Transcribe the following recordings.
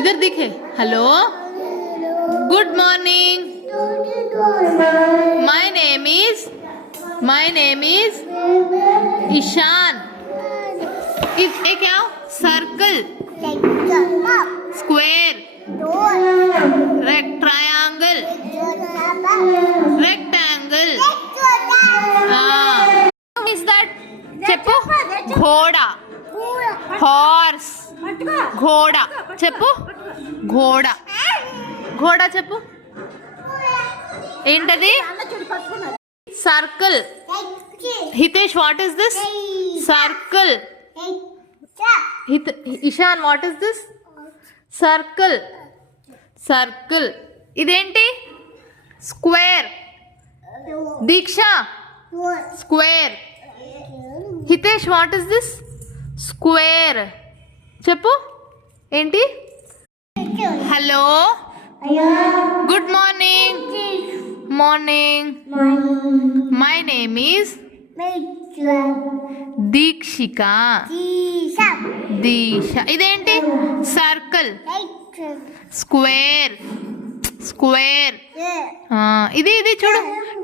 इधर दिखे. Hello, good morning. My name is Ishan. ये क्या? Circle, square, triangle, rectangle. Is that? చెప్పు. घोड़ा, హార్స్, घोड़ा చెప్పు. घोड़ा, घोड़ा చెప్పు. ఏంటది? Circle. Hitesh, what is this? Circle. Ishan, what is this? Circle. Circle. ఇదేంటి? Square. Deeksha, square. Hitesh, what is this? Square. చెప్పు. ఏంటి? Hello, good morning. Morning. My name is Deekshika. Deeksha. ఇదేంటి? Circle, square. స్క్వేర్. ఇది ఇది చూడు.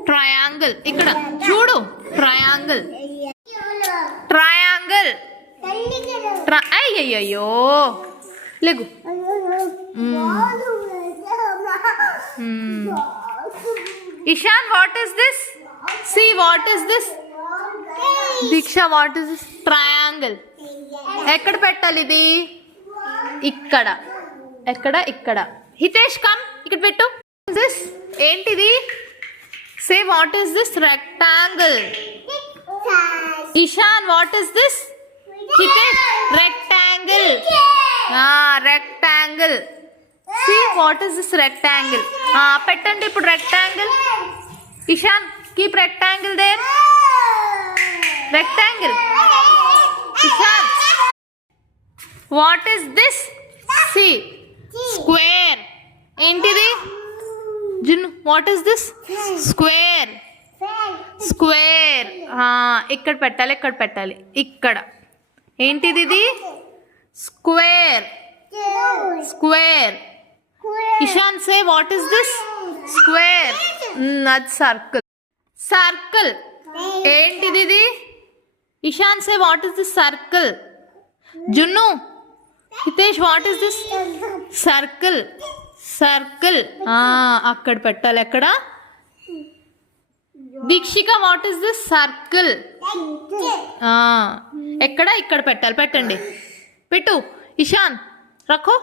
ట్రయాంగిల్. ఇక్కడ చూడు. ట్రయాంగిల్. ట్రయాంగిల్. అయ్యయ్యో, లేగు. Ishan, what is this? సి, what is this? Deeksha, what is this? Triangle. ఎక్కడ పెట్టాలి ఇది? ఇక్కడ. ఎక్కడ? ఇక్కడ. హితేష్, కమ్, ఇక్కడ పెట్టు. దిస్ ఏంటిది? Say, what is this? Rectangle. Ishan, what is this? Hitesh, rectangle. Rectangle. సి, వాట్ ఇస్ దిస్? రెక్టాంగిల్. పెట్టండి ఇప్పుడు rectangle. Ishan, keep rectangle there. Rectangle. Ishan, what is this? సి, స్క్వేర్. ఏంటిది? జున్ను, what is this? Square. Square. ఇక్కడ పెట్టాలి. ఎక్కడ పెట్టాలి? ఇక్కడ. ఏంటిది ఇది? Square. Square. Ishan, say, what is this? Square. అది సర్కిల్. సర్కిల్. ఏంటిది ఇది? Ishan, say, what is this? Circle. జున్ను, Hitesh, what is this? Circle. Circle. అక్కడ పెట్టాలి. ఎక్కడ? Deekshika, what is this? Circle. ఎక్కడ? ఇక్కడ పెట్టాలి. పెట్టండి. పెట్టు. ఇషాన్, రఖో.